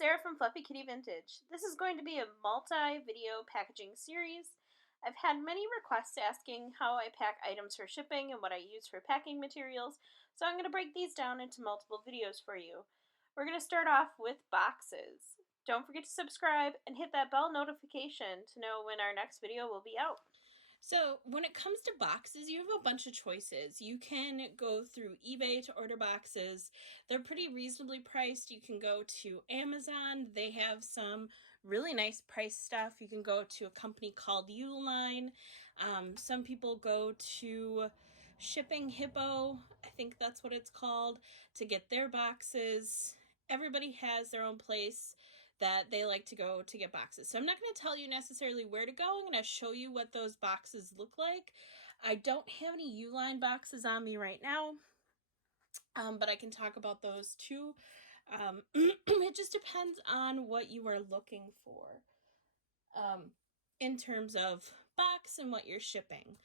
Sarah from Fluffy Kitty Vintage. This is going to be a multi-video packaging series. I've had many requests asking how I pack items for shipping and what I use for packing materials, so I'm going to break these down into multiple videos for you. We're going to start off with boxes. Don't forget to subscribe and hit that bell notification to know when our next video will be out. So when it comes to boxes, you have a bunch of choices. You can go through eBay to order boxes. They're pretty reasonably priced. You can go to Amazon. They have some really nice price stuff. You can go to a company called Uline. Some people go to Shipping Hippo, I think that's what it's called, to get their boxes. Everybody has their own place that they like to go to get boxes. So I'm not going to tell you necessarily where to go. I'm going to show you what those boxes look like. I don't have any Uline boxes on me right now, but I can talk about those too. It just depends on what you are looking for in terms of box and what you're shipping.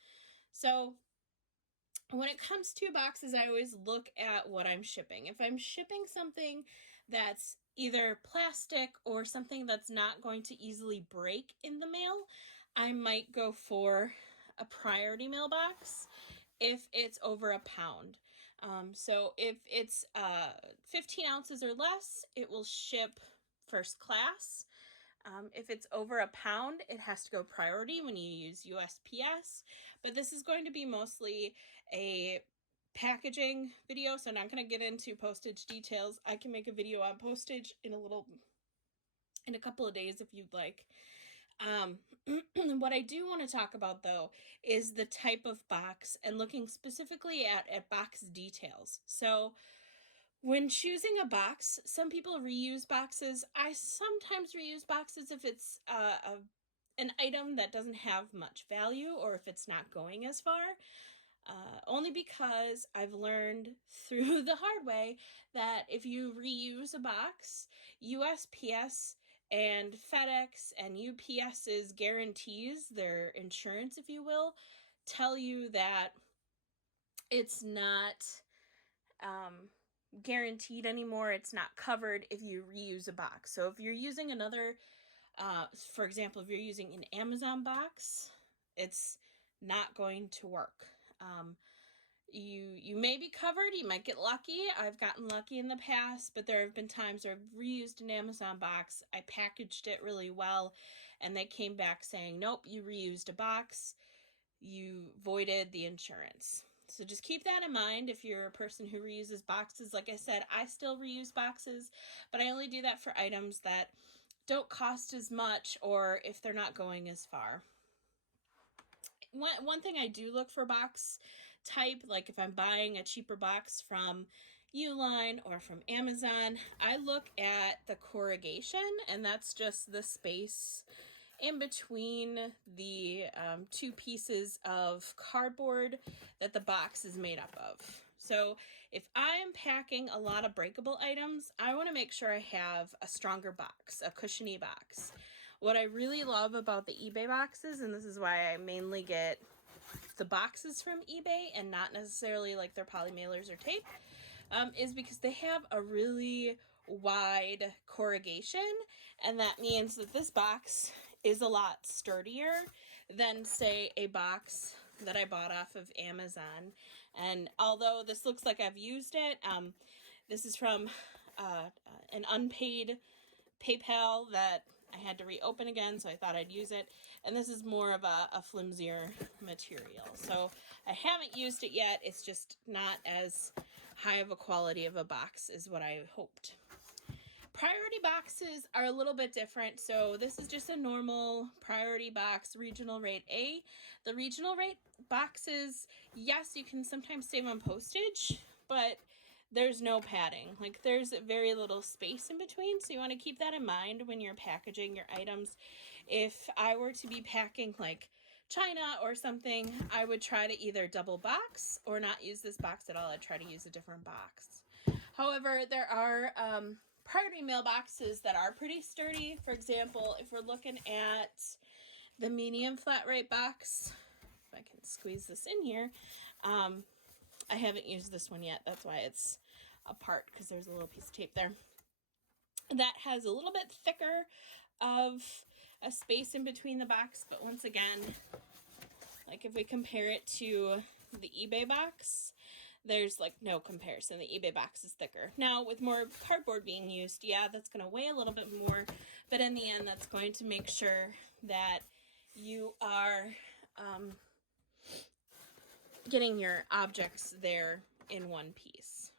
So when it comes to boxes, I always look at what I'm shipping. If I'm shipping something that's either plastic or something that's not going to easily break in the mail, I might go for a priority mailbox if it's over a pound. So if it's 15 ounces or less, it will ship first class. If it's over a pound, it has to go priority when you use USPS. But this is going to be mostly a packaging video, so I'm not going to get into postage details. I can make a video on postage in a couple of days if you'd like. What I do want to talk about though is the type of box and looking specifically at box details. So when choosing a box, some people reuse boxes. I sometimes reuse boxes if it's an item that doesn't have much value or if it's not going as far. Only because I've learned through the hard way that if you reuse a box, USPS and FedEx and UPS's guarantees, their insurance, if you will, tell you that it's not guaranteed anymore. It's not covered if you reuse a box. So if you're using another, for example, if you're using an Amazon box, it's not going to work. You may be covered. You might get lucky. I've gotten lucky in the past, but there have been times where I've reused an Amazon box. I packaged it really well, and they came back saying, nope, you reused a box. You voided the insurance. So just keep that in mind if you're a person who reuses boxes. Like I said, I still reuse boxes, but I only do that for items that don't cost as much or if they're not going as far. One thing I do look for box type, like if I'm buying a cheaper box from Uline or from Amazon, I look at the corrugation, and that's just the space in between the two pieces of cardboard that the box is made up of. So if I'm packing a lot of breakable items, I want to make sure I have a stronger box, a cushiony box. What I really love about the eBay boxes, and this is why I mainly get the boxes from eBay and not necessarily like their poly mailers or tape, is because they have a really wide corrugation, and that means that this box is a lot sturdier than, say, a box that I bought off of Amazon. And although this looks like I've used it, this is from an unpaid PayPal that I had to reopen again, so I thought I'd use it. And this is more of a flimsier material. So I haven't used it yet. It's just not as high of a quality of a box as what I hoped. Priority boxes are a little bit different. So this is just a normal priority box, regional rate A. The regional rate boxes, yes, you can sometimes save on postage, but there's no padding. Like there's very little space in between. So you want to keep that in mind when you're packaging your items. If I were to be packing like China or something, I would try to either double box or not use this box at all. I'd try to use a different box. However, there are priority mailboxes that are pretty sturdy. For example, if we're looking at the medium flat rate box, if I can squeeze this in here, I haven't used this one yet. That's why it's apart, because there's a little piece of tape there. that has a little bit thicker of a space in between the box, but once again, like if we compare it to the eBay box, there's like no comparison. The eBay box is thicker. Now with more cardboard being used, yeah, that's going to weigh a little bit more, but in the end that's going to make sure that you are getting your objects there in one piece.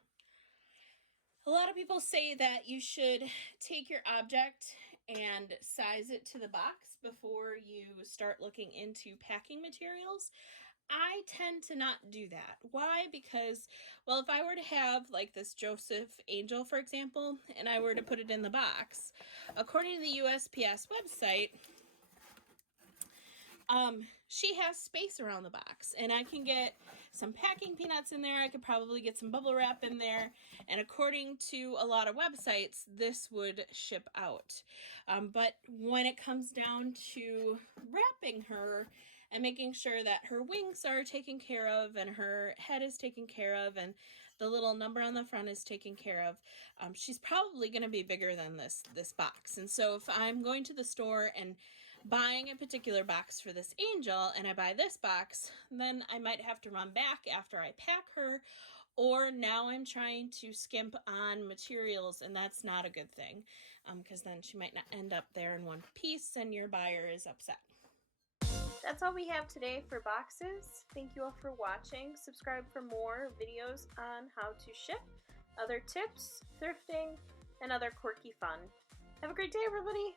A lot of people say that you should take your object and size it to the box before you start looking into packing materials. I tend to not do that. Why? Because, well, if I were to have like this Joseph Angel, for example, and I were to put it in the box, according to the USPS website, she has space around the box, and I can get some packing peanuts in there. I could probably get some bubble wrap in there, and according to a lot of websites, this would ship out. But when it comes down to wrapping her and making sure that her wings are taken care of and her head is taken care of and the little number on the front is taken care of, she's probably going to be bigger than this box. And so if I'm going to the store and buying a particular box for this angel and I buy this box, then I might have to run back after I pack her, or now I'm trying to skimp on materials, and that's not a good thing, because then she might not end up there in one piece and your buyer is upset. That's all we have today for boxes. Thank you all for watching. Subscribe for more videos on how to ship, other tips, thrifting, and other quirky fun. Have a great day, everybody!